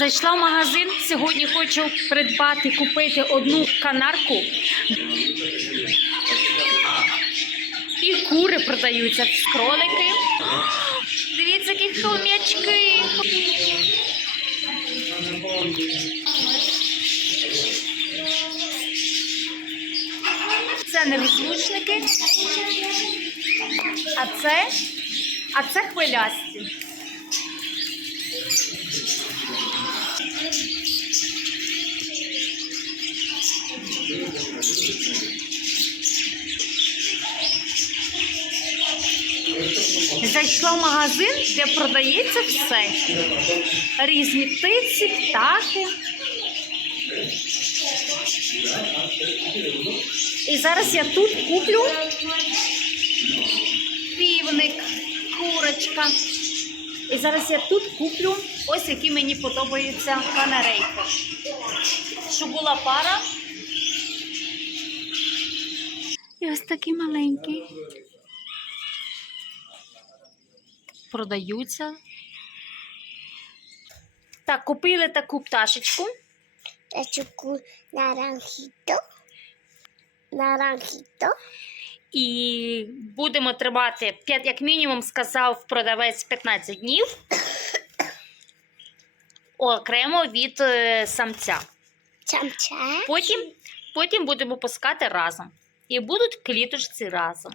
Зайшла в магазин. Сьогодні хочу придбати, купити одну канарку. І кури продаються, кролики. Дивіться, які хом'ячки. Це нерозлучники. А це, а це хвилясті. Зайшла в магазин, де продається все. Різні птиці, птахи. І зараз я тут куплю півник, курочка. І зараз я тут куплю ось які мені подобаються канарейки. Щоб була пара. І ось такі маленькі. Продаються. Так, купили таку пташечку. Tachuku naranjito. Naranjito. І будемо тримати як мінімум, сказав продавець 15 днів. Окремо від е, самця. Потім, потім будемо пускати разом. І будуть кліточці разом.